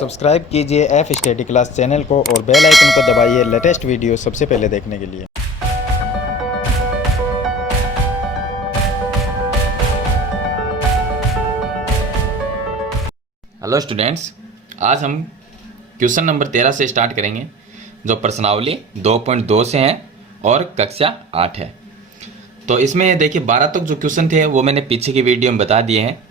Subscribe कीजिए F study class channel को और बेल आइकन को दबाइए लेटेस्ट वीडियो सबसे पहले देखने के लिए। हेलो स्टूडेंट्स, आज हम क्वेश्चन नंबर 13 से स्टार्ट करेंगे, जो प्रश्नावली 2.2 से है और कक्षा 8 है। तो इसमें देखिए 12 तक जो क्वेश्चन थे वो मैंने पीछे की वीडियो में बता दिए हैं।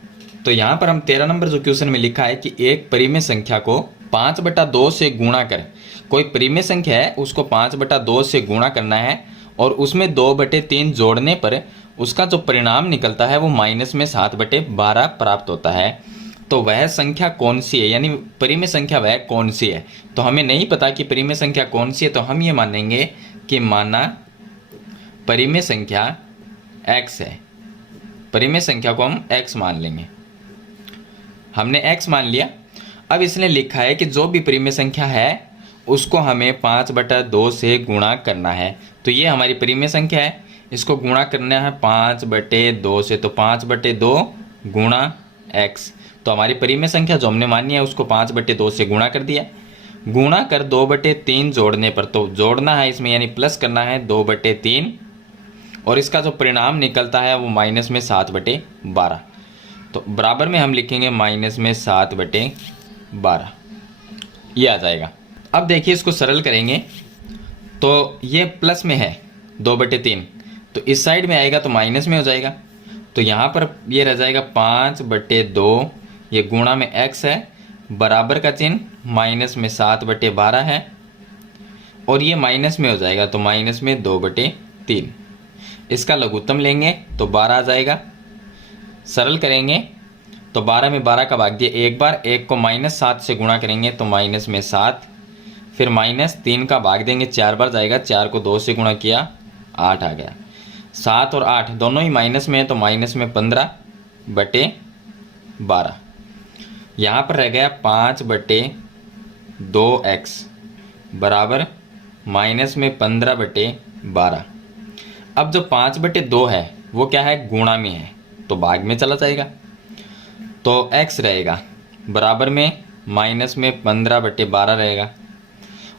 तो यहाँ पर हम 13 नंबर जो क्वेश्चन में लिखा है कि एक परिमेय संख्या को 5/2 से गुणा कर, कोई परिमेय संख्या है उसको 5/2 से गुणा करना है और उसमें 2/3 जोड़ने पर उसका जो परिणाम निकलता है वो माइनस में 7/12 प्राप्त होता है। तो वह संख्या कौन सी है, यानी परिमेय संख्या वह कौन सी है। तो हमें नहीं पता कि परिमेय संख्या कौन सी है, तो हम ये मानेंगे कि माना परिमेय संख्या x है। परिमेय संख्या को हम x मान लेंगे। हमने x मान लिया। अब इसने लिखा है कि जो भी परिमेय संख्या है उसको हमें 5/2 से गुणा करना है। तो ये हमारी परिमेय संख्या है, इसको गुणा करना है 5/2 से। तो 5/2 गुणा x, तो हमारी परिमेय संख्या जो हमने मानी है उसको 5/2 से गुणा कर दिया। गुणा कर 2/3 जोड़ने पर, तो जोड़ना है इसमें यानी प्लस करना है 2/3 और इसका जो परिणाम निकलता है वो माइनस में 7/12। तो बराबर में हम लिखेंगे माइनस में 7/12, ये आ जाएगा। अब देखिए इसको सरल करेंगे तो ये प्लस में है 2/3, तो इस साइड में आएगा तो माइनस में हो जाएगा। तो यहाँ पर ये रह जाएगा 5/2, ये गुणा में x है, बराबर का चिन्ह, माइनस में 7/12 है और ये माइनस में हो जाएगा तो माइनस में 2/3। इसका लघुत्तम लेंगे तो 12 आ जाएगा। सरल करेंगे तो 12 में 12 का भाग दिया एक बार, एक को -7 से गुणा करेंगे तो माइनस में 7, फिर -3 का भाग देंगे 4 बार जाएगा, 4 को 2 से गुणा किया 8 आ गया। 7 और 8 दोनों ही माइनस में है तो माइनस में 15/12। यहाँ पर रह गया 5/2x बराबर माइनस में 15/12। अब जो 5/2 है वो क्या है, गुणा में है, तो भाग में चला जाएगा। तो x रहेगा बराबर में माइनस में 15/12 रहेगा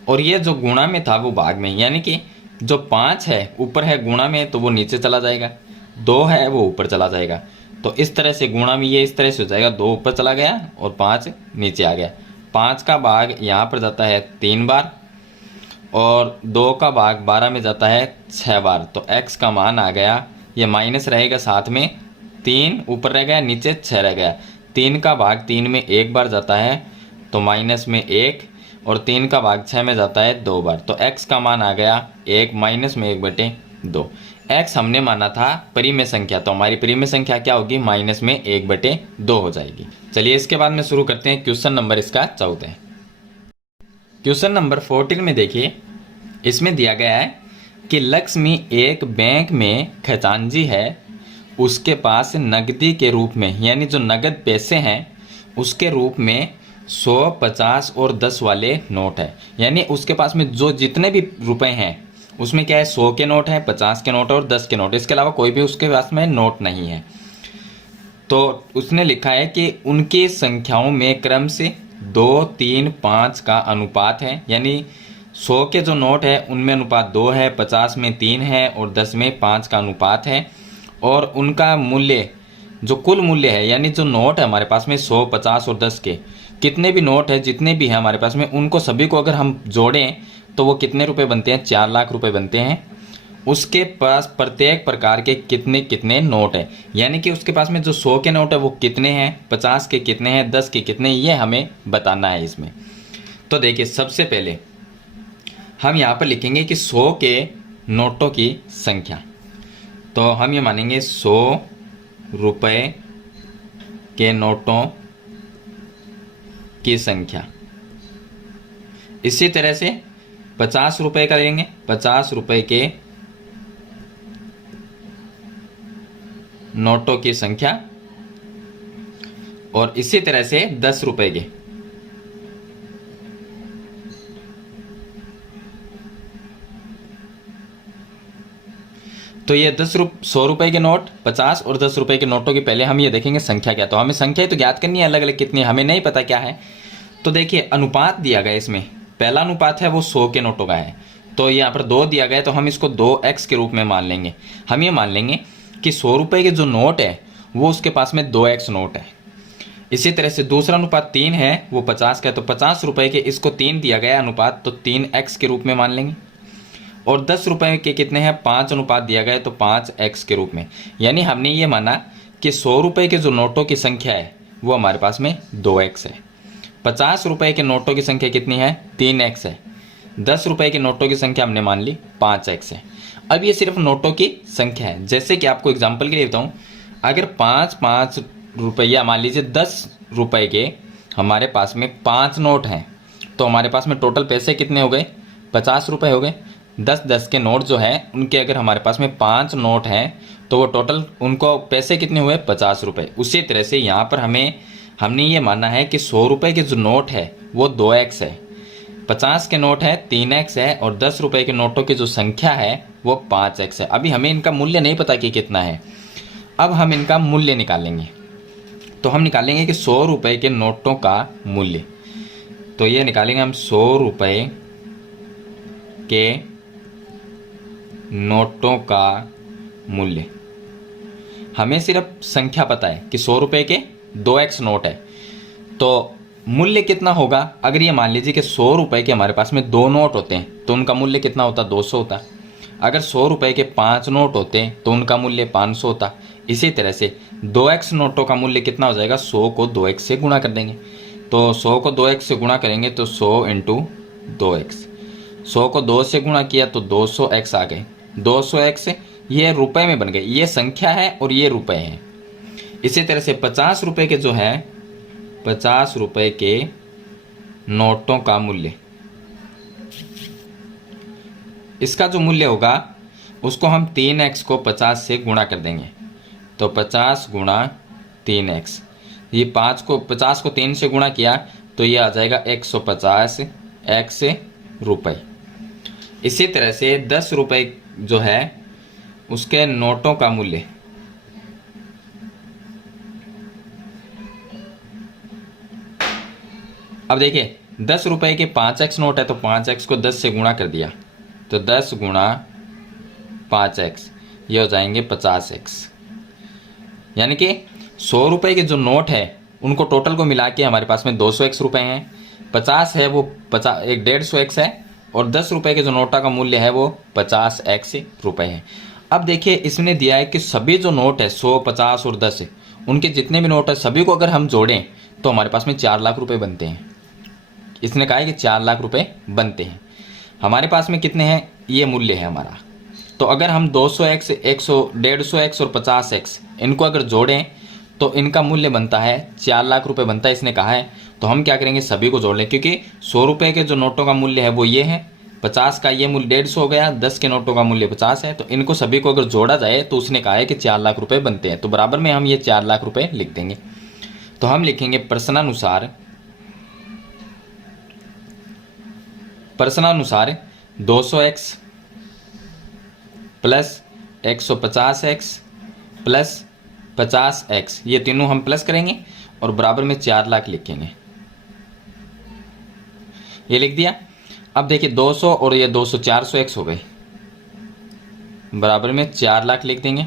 और ये जो गुणा में था वो भाग में, यानी कि जो 5 है ऊपर है गुणा में तो वो नीचे चला जाएगा, 2 है वो ऊपर चला जाएगा। तो इस तरह से गुणा में ये इस तरह से हो जाएगा, 2 ऊपर चला गया और 5 नीचे आ गया। 5 का भाग यहाँ पर जाता है 3 बार और 2 का भाग 12 में जाता है 6 बार। तो x का मान आ गया, ये माइनस रहेगा, साथ में 3 ऊपर रह गया, नीचे 6 रह गया। 3 का भाग 3 में 1 बार जाता है तो माइनस में 1 और 3 का भाग 6 में जाता है 2 बार। तो x का मान आ गया 1 माइनस में 1/2। x हमने माना था परिमेय संख्या, तो हमारी परिमेय संख्या क्या होगी, माइनस में 1/2 हो जाएगी। चलिए इसके बाद में शुरू करते हैं क्वेश्चन नंबर इसका 14। क्वेश्चन नंबर 14 में देखिए, इसमें दिया गया है कि लक्ष्मी एक बैंक में खजांची है, उसके पास नकदी के रूप में, यानी जो नगद पैसे हैं उसके रूप में 100, 50 और 10 वाले नोट है। यानी उसके पास में जो जितने भी रुपए हैं उसमें क्या है, 100 के नोट है, 50 के नोट और 10 के नोट, इसके अलावा कोई भी उसके पास में नोट नहीं है। तो उसने लिखा है कि उनकी संख्याओं में क्रम से 2, 3, 5 का अनुपात है। यानी 100 के जो नोट है उनमें अनुपात 2 है, 50 में 3 है और 10 में 5 का अनुपात है। और उनका मूल्य, जो कुल मूल्य है, यानी जो नोट है हमारे पास में 100, 50 और 10 के, कितने भी नोट है जितने भी हैं हमारे पास में, उनको सभी को अगर हम जोड़ें तो वो कितने रुपए बनते हैं, 4 लाख रुपए बनते हैं। उसके पास प्रत्येक प्रकार के कितने कितने नोट है, यानी कि उसके पास में जो 100 के नोट है वो कितने हैं, 50 के कितने हैं, 10 के कितने, ये हमें बताना है इसमें। तो देखिए सबसे पहले हम यहाँ पर लिखेंगे कि 100 के नोटों की संख्या। तो हम ये मानेंगे 100 रुपए के नोटों की संख्या। इसी तरह से 50 रुपए का लेंगे, 50 रुपए के नोटों की संख्या और इसी तरह से 10 रुपए के। तो ये 100 रुपए के नोट, 50 और 10 रुपए के नोटों की पहले हम ये देखेंगे संख्या क्या। तो हमें संख्या तो ज्ञात करनी है अलग अलग कितनी, हमें नहीं पता क्या है। तो देखिए अनुपात दिया गया इसमें, पहला अनुपात है वो 100 के नोटों का है, तो यहाँ पर 2 दिया गया है तो हम इसको 2x के रूप में मान लेंगे। हम ये मान लेंगे कि 100 रुपये के जो नोट है वो उसके पास में 2x नोट है। इसी तरह से दूसरा अनुपात 3 है वो 50 का है, तो 50 रुपये के इसको 3 दिया गया है अनुपात, तो 3x के रूप में मान लेंगे। और 10 रुपये के कितने हैं, 5 अनुपात दिया गया है तो 5x के रूप में। यानी हमने ये माना कि 100 रुपये के जो नोटों की संख्या है वो हमारे पास में 2x है। 50 रुपये के नोटों की संख्या कितनी है, 3x है। 10 रुपये के नोटों की संख्या हमने मान ली 5x है। अब ये सिर्फ नोटों की संख्या है। जैसे कि आपको एग्जांपल के लिए बताऊं, अगर 5 रुपया मान लीजिए 10 रुपये के हमारे पास में 5 नोट हैं, तो हमारे पास में टोटल पैसे कितने हो गए, 50 रुपये हो गए। 10 के नोट जो हैं उनके अगर हमारे पास में 5 नोट हैं तो वो टोटल उनको पैसे कितने हुए, 50 रुपये। उसी तरह से यहाँ पर हमने ये मानना है कि 100 रुपये के जो नोट है वो 2x है, 50 के नोट है 3x है, और 10 रुपये के नोटों की जो संख्या है वो 5x है। अभी हमें इनका मूल्य नहीं पता कि कितना है, अब हम इनका मूल्य निकालेंगे। तो हम निकालेंगे कि 100 रुपये के नोटों का मूल्य, तो ये निकालेंगे हम 100 रुपये के नोटों का मूल्य। हमें सिर्फ संख्या पता है कि 100 रुपये के 2x नोट है, तो मूल्य कितना होगा। अगर ये मान लीजिए कि 100 रुपये के हमारे पास में 2 नोट होते हैं तो उनका मूल्य कितना होता, 200 होता। अगर 100 रुपये के 5 नोट होते हैं तो उनका मूल्य 500 होता। इसी तरह से 2x नोटों का मूल्य कितना हो जाएगा, 100 को 2x से गुणा कर देंगे। तो 100 को 2x से गुणा करेंगे तो 100 इंटू 2x, 100 को 2 से गुणा किया तो 200x आ गए। 200x ये रुपए में बन गए, ये संख्या है और ये रुपए हैं। इसी तरह से 50 रुपये के जो है 50 रुपये के नोटों का मूल्य, इसका जो मूल्य होगा उसको हम 3x को 50 से गुणा कर देंगे, तो 50 गुणा 3x, ये 50 को 3 से गुणा किया तो ये आ जाएगा 150 x रुपये। इसी तरह से 10 रुपये जो है उसके नोटों का मूल्य, अब देखिए 10 रुपये के 5x नोट है तो 5x को 10 से गुणा कर दिया तो 10 गुणा 5x, ये हो जाएंगे 50x। यानी कि 100 रुपये के जो नोट है उनको टोटल को मिला के हमारे पास में 200x रुपये हैं, 50 है वो 150x है, और 10 रुपये के जो नोटा का मूल्य है वो 50x रुपये है। अब देखिए इसने दिया है कि सभी जो नोट है 100, 50 और 10 उनके जितने भी नोट है सभी को अगर हम जोड़ें तो हमारे पास में 4 लाख रुपए बनते हैं। इसने कहा है कि 4 लाख रुपए बनते हैं। हमारे पास में कितने हैं, ये मूल्य है हमारा। तो अगर हम 200x, 150x और 50x इनको अगर जोड़ें तो इनका मूल्य बनता है 4 लाख रुपए बनता है, इसने कहा है। तो हम क्या करेंगे, सभी को जोड़ लें, क्योंकि 100 रुपये के जो नोटों का मूल्य है वो ये है, 50 का ये मूल्य 150 हो गया, 10 के नोटों का मूल्य 50 है, तो इनको सभी को अगर जोड़ा जाए तो उसने कहा है कि 4 लाख रुपए बनते हैं। तो बराबर में हम ये 4 लाख रुपए लिख देंगे। तो हम लिखेंगे प्रश्नानुसार 200x plus 150x plus 50x, ये तीनों हम प्लस करेंगे और बराबर में 4 लाख लिखेंगे। ये लिख दिया। अब देखिए 200 और ये 200, 400x हो गए, बराबर में 4 लाख लिख देंगे।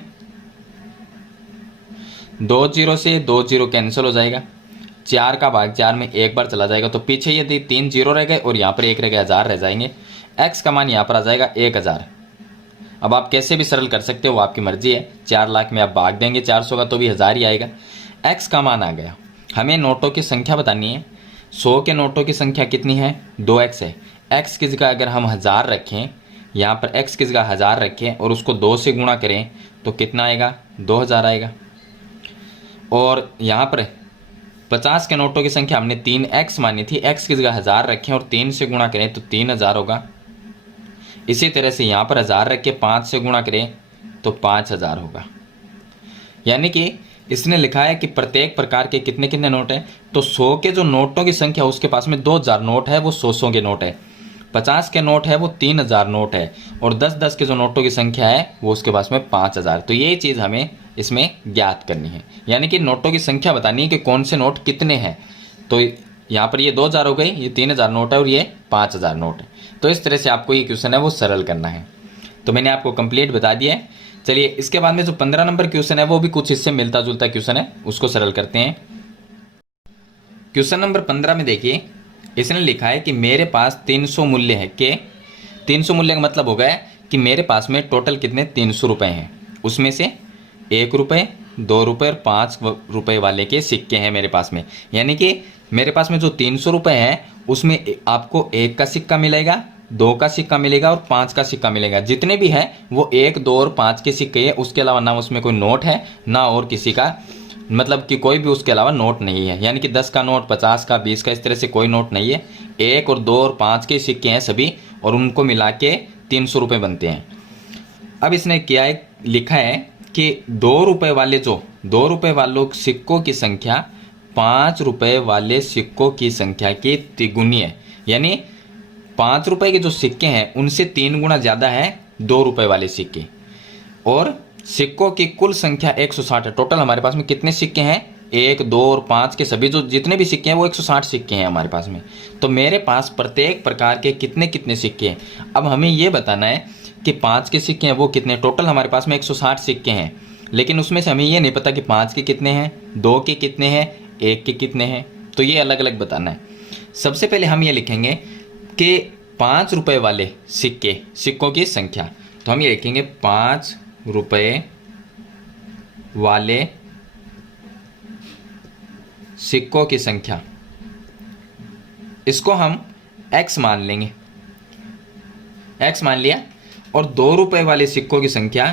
2 जीरो से 2 जीरो कैंसिल हो जाएगा, 4 का भाग 4 में एक बार चला जाएगा, तो पीछे यदि 3 जीरो रह गए और यहाँ पर 1 रह गया, 1000 रह जाएंगे। x का मान यहाँ पर आ जाएगा 1000। अब आप कैसे भी सरल कर सकते हो, वो आपकी मर्जी है। 4 लाख में आप भाग देंगे 400 का तो भी 1000 ही आएगा। x का मान आ गया। हमें नोटों की संख्या बतानी है। 100 के नोटों की संख्या कितनी है, 2x है। x की जगह अगर हम 1000 रखें, यहाँ पर x की जगह 1000 रखें और उसको 2 से गुणा करें तो कितना आएगा, 2000 आएगा। और यहाँ पर 50 के नोटों की संख्या हमने 3x मानी थी, x की जगह 1000 रखें और 3 से गुणा करें तो 3000 होगा। इसी तरह से यहाँ पर 1000 रख के 5 से गुणा करें तो 5000 होगा। यानी कि इसने लिखा है कि प्रत्येक प्रकार के कितने कितने नोट हैं। तो 100 के जो नोटों की संख्या उसके पास में 2000 नोट है, वो 100 के नोट है। 50 के नोट है वो 3000 नोट है, और 10 के जो नोटों की संख्या है वो उसके पास में 5000। तो ये चीज़ हमें इसमें ज्ञात करनी है, यानी कि नोटों की संख्या बतानी है कि कौन से नोट कितने हैं। तो यहाँ पर ये 2000 हो गई, ये 3000 नोट है और ये 5000 नोट है। तो इस तरह से आपको ये क्वेश्चन है वो सरल करना है। तो मैंने आपको कंप्लीट बता दिया है। चलिए इसके बाद में जो 15 नंबर क्वेश्चन है वो भी कुछ इससे मिलता जुलता क्वेश्चन है, उसको सरल करते हैं। क्वेश्चन नंबर 15 में देखिए, इसने लिखा है कि मेरे पास 300 मूल्य है के 300 मूल्य का मतलब हो गया कि मेरे पास में टोटल कितने 300 रुपये हैं, उसमें से 1 रुपये, 2 रुपये और 5 रुपये वाले के सिक्के हैं मेरे पास में। यानी कि मेरे पास में जो 300 रुपये हैं उसमें आपको 1 का सिक्का मिलेगा, 2 का सिक्का मिलेगा और 5 का सिक्का मिलेगा। जितने भी हैं वो 1, 2 और 5 के सिक्के हैं, उसके अलावा ना उसमें कोई नोट है ना और किसी का, मतलब कि कोई भी उसके अलावा नोट नहीं है। यानी कि 10 का नोट, 50 का, 20 का, इस तरह से कोई नोट नहीं है। 1 और 2 और 5 के सिक्के हैं सभी, और उनको मिला के 300 रुपये बनते हैं। अब इसने क्या है, लिखा है कि 2 रुपये वाले जो 2 रुपये वालों सिक्कों की संख्या 5 रुपये वाले सिक्कों की संख्या की तिगुनी है। यानी 5 रुपये के जो सिक्के हैं उनसे 3 गुना ज़्यादा है 2 रुपये वाले सिक्के, और सिक्कों की कुल संख्या 160 है। टोटल हमारे पास में कितने सिक्के हैं, 1, 2 और 5 के सभी जो जितने भी सिक्के हैं वो 160 सिक्के हैं हमारे पास में। तो मेरे पास प्रत्येक प्रकार के कितने कितने सिक्के हैं। अब हमें ये बताना है कि 5 के सिक्के हैं वो कितने, टोटल हमारे पास में 160 सिक्के हैं, लेकिन उसमें से हमें ये नहीं पता कि 5 के कितने हैं, 2 के कितने हैं, 1 के कितने हैं। तो ये अलग अलग बताना है। सबसे पहले हम ये लिखेंगे कि 5 रुपये वाले सिक्कों की संख्या। तो हम ये लिखेंगे 5 रुपये वाले सिक्कों की संख्या, इसको हम x मान लेंगे, x मान लिया। और 2 रुपये वाले सिक्कों की संख्या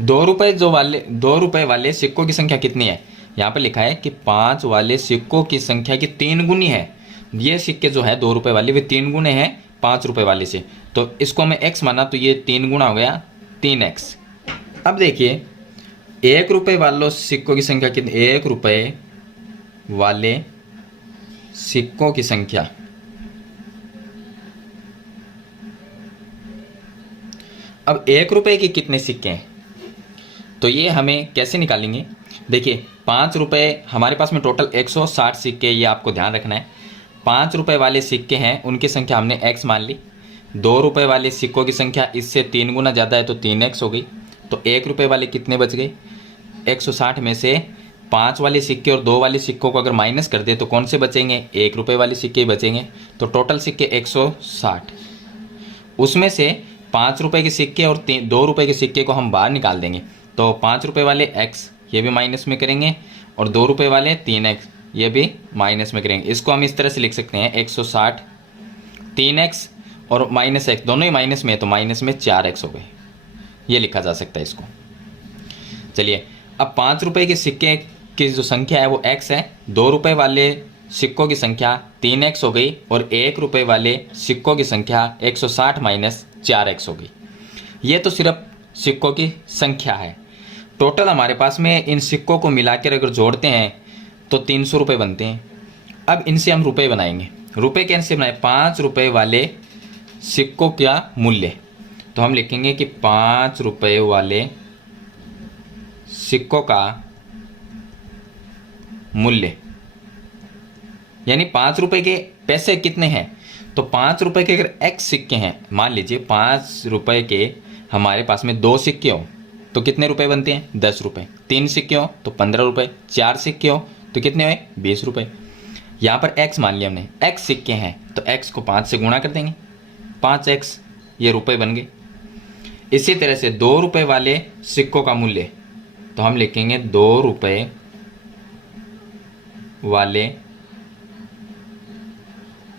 2 रुपये वाले सिक्कों की संख्या कितनी है, यहाँ पर लिखा है कि 5 वाले सिक्कों की संख्या की 3 गुनी है। ये सिक्के जो है 2 रुपये वाले वे 3 गुने हैं 5 रुपये वाले से, तो इसको हमें x माना, तो ये 3 गुना हो गया 3x। अब देखिए 1 रुपये वालों सिक्कों की संख्या कितनी, 1 रुपये वाले सिक्कों की संख्या, अब 1 रुपये के कितने सिक्के हैं, तो ये हमें कैसे निकालेंगे। देखिए 5 रुपये हमारे पास में टोटल 160 सिक्के, ये आपको ध्यान रखना है। 5 रुपये वाले सिक्के हैं उनकी संख्या हमने x मान ली। 2 रुपये वाले सिक्कों की संख्या इससे 3 गुना ज़्यादा है तो 3x हो गई। तो 1 रुपये वाले कितने बच गए, 160 में से 5 वाले सिक्के और 2 वाले सिक्कों को अगर माइनस कर दे तो कौन से बचेंगे, 1 रुपये वाले सिक्के ही बचेंगे। तो टोटल सिक्के 160, उसमें से 5 रुपये के सिक्के और 2 रुपये के सिक्के को हम बाहर निकाल देंगे। तो 5 रुपये वाले x ये भी माइनस में करेंगे, और 2 रुपये वाले 3x ये भी माइनस में करेंगे। इसको हम इस तरह से लिख सकते हैं 160, 3x और माइनस x दोनों ही माइनस में है, तो माइनस में 4x हो गए, ये लिखा जा सकता है इसको। चलिए अब 5 रुपये के सिक्के की जो संख्या है वो x है, 2 रुपये वाले सिक्कों की संख्या 3x हो गई, और 1 रुपये वाले सिक्कों की संख्या 160 माइनस 4x हो गई। ये तो सिर्फ सिक्कों की संख्या है। टोटल हमारे पास में इन सिक्कों को मिलाकर अगर जोड़ते हैं तो 300 रुपये बनते हैं। अब इनसे हम रुपये बनाएंगे। रुपये कैसे बनाए, 5 रुपये वाले सिक्कों का मूल्य, तो हम लिखेंगे कि 5 रुपये वाले सिक्कों का मूल्य, यानी 5 रुपये के पैसे कितने हैं, तो 5 रुपये के अगर x सिक्के हैं, मान लीजिए 5 रुपये के हमारे पास में 2 सिक्के हो तो कितने रुपए बनते हैं, 10 रुपये। 3 सिक्के हो तो 15 रुपये, 4 सिक्के हो तो कितने हुए, 20 रुपये। यहाँ पर x मान लिया हमने, x सिक्के हैं तो x को 5 से गुणा कर देंगे, 5x, ये रुपये बन गए। इसी तरह से 2 रुपये वाले सिक्कों का मूल्य, तो हम लिखेंगे 2 रुपये वाले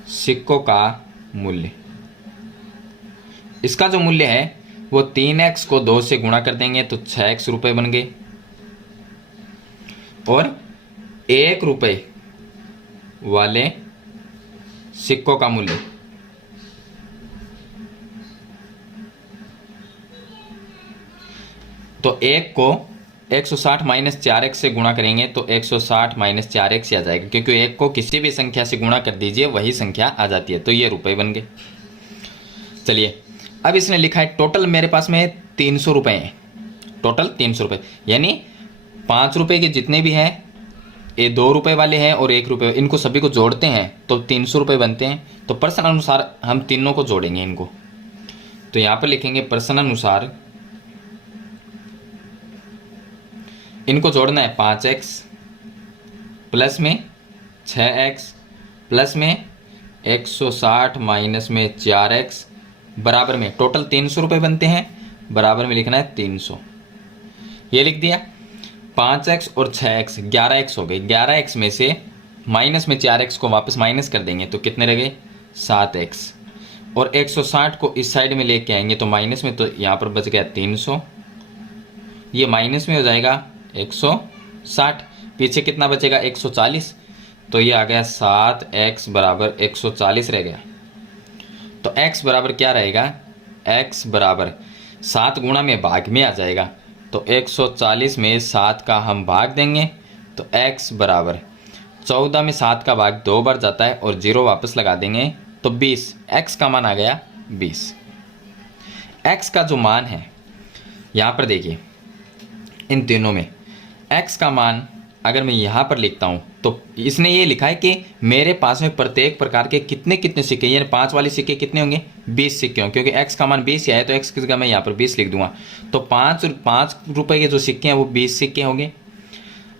सिक्कों का मूल्य, इसका जो मूल्य है वो 3x को 2 से गुणा कर देंगे तो 6x रुपये बन गए। और 1 रुपये वाले सिक्कों का मूल्य, तो 1 को 160 माइनस 4x से गुणा करेंगे तो 160 माइनस 4x आ जाएगा, क्योंकि 1 को किसी भी संख्या से गुणा कर दीजिए वही संख्या आ जाती है। तो ये रुपये बन गए। चलिए अब इसने लिखा है टोटल मेरे पास में 300 रुपये हैं, टोटल 300 रुपये, यानी 5 रुपये के जितने भी हैं, ये 2 रुपये वाले हैं और 1 रुपये, इनको सभी को जोड़ते हैं तो 300 रुपये बनते हैं। तो प्रश्न अनुसार हम तीनों को जोड़ेंगे इनको। तो यहाँ पर लिखेंगे प्रश्न अनुसार इनको जोड़ना है 5x प्लस में 6x प्लस में 160 माइनस में 4x बराबर में टोटल 300 रुपये बनते हैं, बराबर में लिखना है 300। ये लिख दिया। 5x और 6x 11x हो गए, 11x में से माइनस में 4x को वापस माइनस कर देंगे तो कितने रह गए 7x, और 160 को इस साइड में लेके आएंगे तो माइनस में, तो यहाँ पर बच गया 300, ये माइनस में हो जाएगा 160, पीछे कितना बचेगा 140, तो ये आ गया 7x बराबर 140 रह गया। तो x बराबर क्या रहेगा, x बराबर 7 गुणा में भाग में आ जाएगा, तो 140 में 7 का हम भाग देंगे तो x बराबर 14 में 7 का भाग 2 बार जाता है और 0 वापस लगा देंगे तो 20, x का मान आ गया 20। x का जो मान है यहाँ पर देखिए, इन तीनों में x का मान अगर मैं यहाँ पर लिखता हूँ तो इसने ये लिखा है कि मेरे पास में प्रत्येक प्रकार के कितने कितने सिक्के, यानी 5 वाले सिक्के कितने होंगे 20 सिक्के होंगे, क्योंकि x का मान 20 ही है तो x की जगह मैं यहाँ पर 20 लिख दूंगा। तो 5 रुपए के जो सिक्के हैं वो 20 सिक्के होंगे,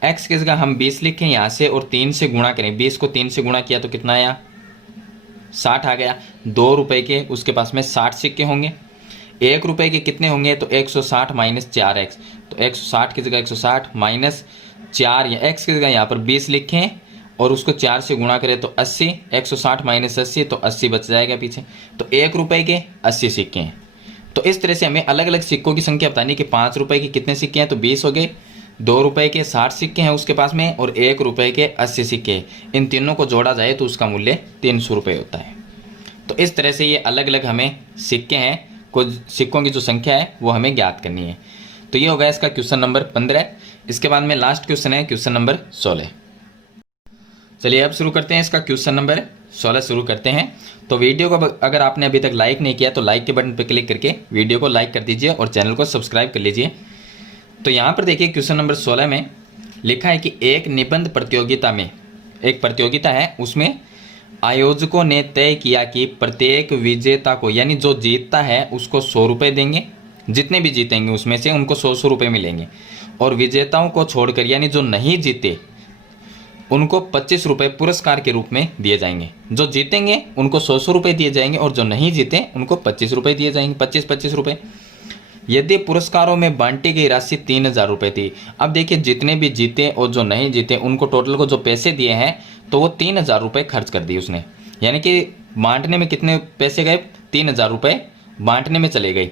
x की जगह हम 20 लिखें यहाँ से और 3 से गुणा करें, 20 को 3 से गुणा किया तो कितना आया 60 आ गया। 2 रुपए के उसके पास में 60 सिक्के होंगे, 1 रुपए के कितने होंगे तो 160 माइनस 4x, तो 160 की जगह 160 माइनस 4 या x की जगह यहाँ पर 20 लिखें और उसको 4 से गुणा करें तो 80, 160 माइनस 80 तो 80 बच जाएगा पीछे। तो 1 रुपए के 80 सिक्के हैं। तो इस तरह से हमें अलग अलग सिक्कों की संख्या बतानी कि 5 रुपए के कितने सिक्के हैं तो 20 हो गए, 2 रुपए के 60 सिक्के हैं उसके पास में और 1 रुपए के 80 सिक्के। इन तीनों को जोड़ा जाए तो उसका मूल्य 300 रुपये होता है। तो इस तरह से ये अलग अलग हमें सिक्के हैं, कुछ सिक्कों की जो संख्या है वो हमें ज्ञात करनी है। तो ये हो गया इसका क्वेश्चन नंबर 15। इसके बाद में लास्ट क्वेश्चन है क्वेश्चन नंबर 16। चलिए अब शुरू करते हैं, इसका क्वेश्चन नंबर 16 शुरू करते हैं। तो वीडियो को अगर आपने अभी तक लाइक नहीं किया तो लाइक के बटन पर क्लिक करके वीडियो को लाइक कर दीजिए और चैनल को सब्सक्राइब कर लीजिए। तो यहाँ पर देखिए क्वेश्चन नंबर 16 में लिखा है कि एक निबंध प्रतियोगिता में, एक प्रतियोगिता है उसमें आयोजकों ने तय किया कि प्रत्येक विजेता को, यानी जो जीतता है उसको 100 रुपये देंगे, जितने भी जीतेंगे उसमें से उनको 100 रुपये मिलेंगे, और विजेताओं को छोड़कर यानी जो नहीं जीते उनको 25 रुपये पुरस्कार के रूप में दिए जाएंगे। जो जीतेंगे उनको 100 रुपये दिए जाएंगे और जो नहीं जीते उनको 25 रुपये दिए जाएंगे, 25 रुपये। यदि पुरस्कारों में बांटी गई राशि 3000 रुपये थी। अब देखिए जितने भी जीते और जो नहीं जीते उनको टोटल को जो पैसे दिए हैं तो वो 3000 रुपये खर्च कर दिए उसने, यानी कि बांटने में कितने पैसे गए 3000 रुपये बांटने में चले गए।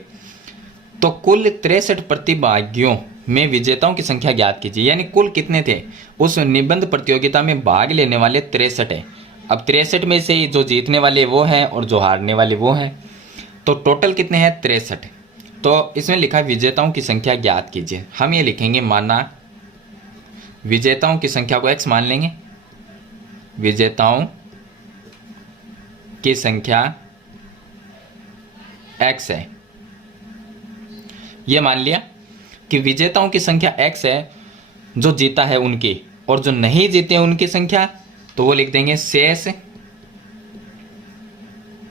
तो कुल 63 प्रतिभागियों में विजेताओं की संख्या ज्ञात कीजिए, यानी कुल कितने थे उस निबंध प्रतियोगिता में भाग लेने वाले 63 है। अब 63 में से जो जीतने वाले वो हैं और जो हारने वाले वो हैं, तो टोटल कितने हैं 63। तो इसमें लिखा है विजेताओं की संख्या ज्ञात कीजिए। हम ये लिखेंगे माना विजेताओं की संख्या को x मान लेंगे, विजेताओं की संख्या x है, ये मान लिया कि विजेताओं की संख्या x है, जो जीता है उनकी, और जो नहीं जीते उनकी संख्या तो वो लिख देंगे शेष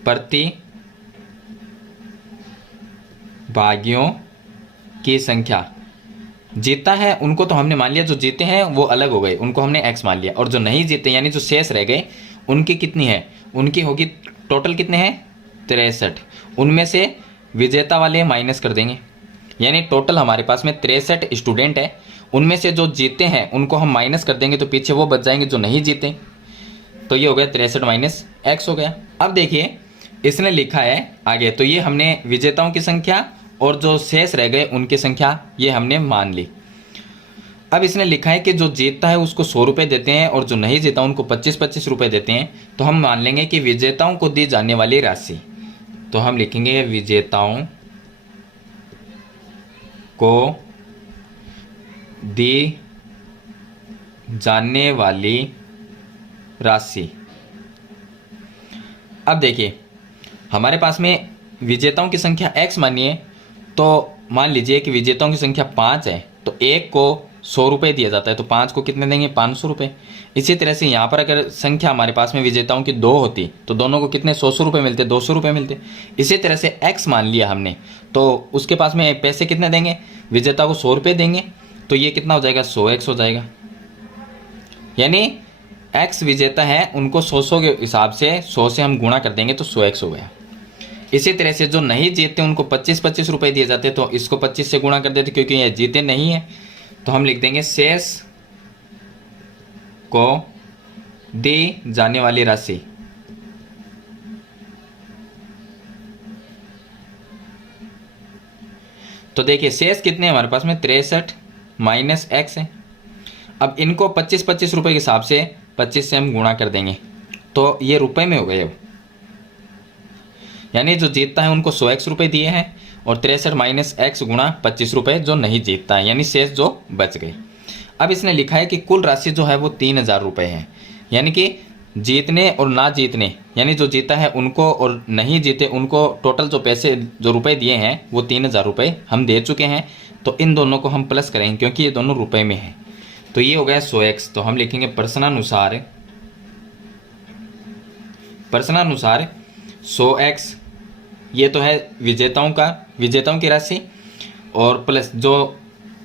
प्रतिभागियों की संख्या। जीता है उनको तो हमने मान लिया, जो जीते हैं वो अलग हो गए, उनको हमने x मान लिया, और जो नहीं जीते यानी जो शेष रह गए उनकी कितनी है, उनकी होगी टोटल कितने हैं 63। उनमें से विजेता वाले माइनस कर देंगे, यानी टोटल हमारे पास में 63 स्टूडेंट है, उनमें से जो जीते हैं उनको हम माइनस कर देंगे तो पीछे वो बच जाएंगे जो नहीं जीते। तो ये हो गया 63 माइनस x हो गया। अब देखिए इसने लिखा है आगे, तो ये हमने विजेताओं की संख्या और जो शेष रह गए उनकी संख्या ये हमने मान ली। अब इसने लिखा है कि जो जीतता है उसको 100 रुपये देते हैं और जो नहीं जीता उनको 25 रुपये देते हैं। तो हम मान लेंगे कि विजेताओं को दी जाने वाली राशि, तो हम लिखेंगे विजेताओं को दी जाने वाली राशि। अब देखिए हमारे पास में विजेताओं की संख्या x मानिए, तो मान लीजिए कि विजेताओं की संख्या 5 है, तो एक को 100 रुपये दिया जाता है, तो 5 को कितने देंगे, 500 रुपये। इसी तरह से यहाँ पर अगर संख्या हमारे पास में विजेताओं की 2 होती तो दोनों को कितने 100 रुपये मिलते, 200 रुपये मिलते। इसी तरह से x मान लिया हमने, तो उसके पास में पैसे कितने देंगे, विजेता को 100 रुपये देंगे, तो ये कितना हो जाएगा, 100x हो जाएगा। यानी x विजेता है, उनको 100 के हिसाब से 100 से हम गुणा कर देंगे तो 100x हो गया। इसी तरह से जो नहीं जीतते उनको 25-25 रुपये दिए जाते, तो इसको 25 से गुणा कर देते क्योंकि ये जीते नहीं है, तो हम लिख देंगे शेष को दी जाने वाली राशि। तो देखिए शेष कितने हमारे पास में 63 माइनस x है। अब इनको 25-25 रुपये के हिसाब से 25 से हम गुणा कर देंगे, तो ये रुपए में हो गए। अब यानी जो जीतता है उनको 100x रुपये दिए हैं और 63 माइनस x गुणा 25 रुपये जो नहीं जीतता है, यानी शेष जो बच गए। अब इसने लिखा है कि कुल राशि जो है वो 3000 रुपये है, यानी कि जीतने और ना जीतने, यानी जो जीता है उनको और नहीं जीते उनको टोटल जो पैसे जो रुपए दिए हैं वो 3000 रुपये हम दे चुके हैं। तो इन दोनों को हम प्लस करेंगे क्योंकि ये दोनों रुपए में हैं, तो ये हो गया 100x। तो हम लिखेंगे प्रश्नानुसार 100x, ये तो है विजेताओं की राशि, और प्लस जो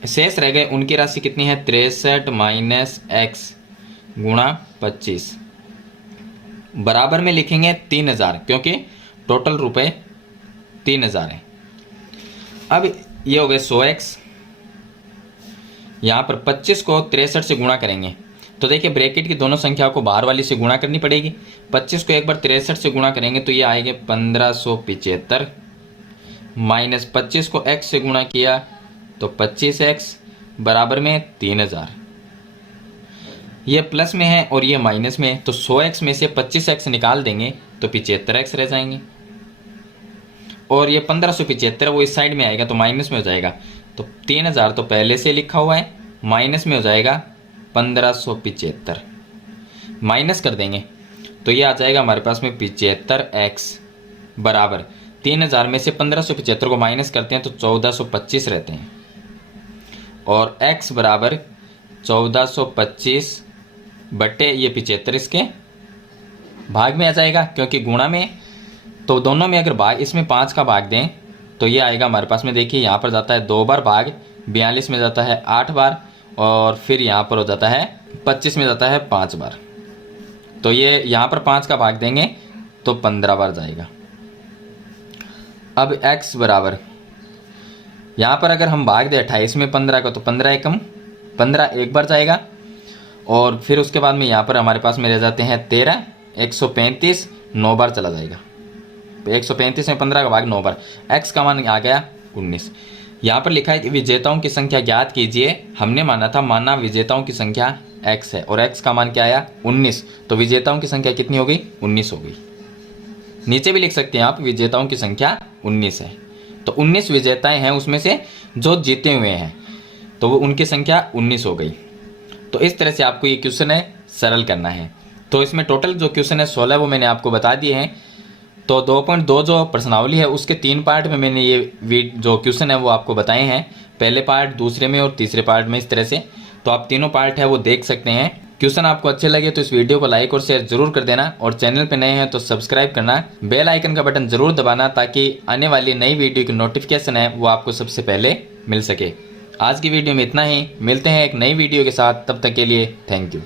शेष रह गए उनकी राशि कितनी है, 63 माइनस x गुणा 25, बराबर में लिखेंगे 3000 क्योंकि टोटल रुपए 3000 है। अब ये हो गए 100x, यहाँ पर 25 को 63 से गुणा करेंगे, तो देखिए ब्रैकेट की दोनों संख्या को बाहर वाली से गुणा करनी पड़ेगी। 25 को एक बार 63 से गुणा करेंगे तो ये आएंगे 1575, माइनस 25 को x से गुणा किया तो 25x बराबर में 3000। ये प्लस में है और ये माइनस में है, तो 100x में से 25x निकाल देंगे तो 75x रह जाएंगे, और ये 1575 वो इस साइड में आएगा तो माइनस में हो जाएगा। तो 3000 तो पहले से लिखा हुआ है, माइनस में हो जाएगा 1575, माइनस कर देंगे तो ये आ जाएगा हमारे पास में 75x बराबर 3000 में से 1575 को माइनस करते हैं तो 1425 रहते हैं, और x बराबर 1425 बटे ये 75 इसके भाग में आ जाएगा क्योंकि गुणा में, तो दोनों में अगर भाग इसमें 5 का भाग दें तो ये आएगा हमारे पास में, देखिए यहाँ पर जाता है 2 बार भाग, 42 में जाता है 8 बार, और फिर यहाँ पर हो जाता है 25 में जाता है 5 बार, तो ये यहाँ पर 5 का भाग देंगे तो 15 बार जाएगा। अब x बराबर यहाँ पर अगर हम भाग दें 28 में 15 का तो 15 एकम 15 एक बार जाएगा, और फिर उसके बाद में यहाँ पर हमारे पास में रह जाते हैं 13, 135 9 बार चला जाएगा, 135 में 15 का भाग 9 बार, x का मान आ गया 19। यहाँ पर लिखा है कि विजेताओं की संख्या ज्ञात कीजिए, हमने माना विजेताओं की संख्या x है और x का मान क्या आया 19, तो विजेताओं की संख्या कितनी हो गई, 19 हो गई। नीचे भी लिख सकते हैं आप विजेताओं की संख्या 19 है, तो 19 विजेताएं हैं उसमें से जो जीते हुए हैं, तो वो उनकी संख्या 19 हो गई। तो इस तरह से आपको ये क्वेश्चन है सरल करना है। तो इसमें टोटल जो क्वेश्चन है 16 वो मैंने आपको बता दिए हैं। तो 2.2 जो प्रश्नावली है उसके 3 पार्ट में मैंने ये जो क्वेश्चन है वो आपको बताए हैं, पहले पार्ट, दूसरे में और तीसरे पार्ट में, इस तरह से। तो आप तीनों पार्ट है वो देख सकते हैं। क्वेश्चन आपको अच्छे लगे तो इस वीडियो को लाइक और शेयर जरूर कर देना, और चैनल पे नए हैं तो सब्सक्राइब करना, बेल आइकन का बटन जरूर दबाना ताकि आने वाली नई वीडियो की नोटिफिकेशन है वो आपको सबसे पहले मिल सके। आज की वीडियो में इतना ही, मिलते हैं एक नई वीडियो के साथ, तब तक के लिए थैंक यू।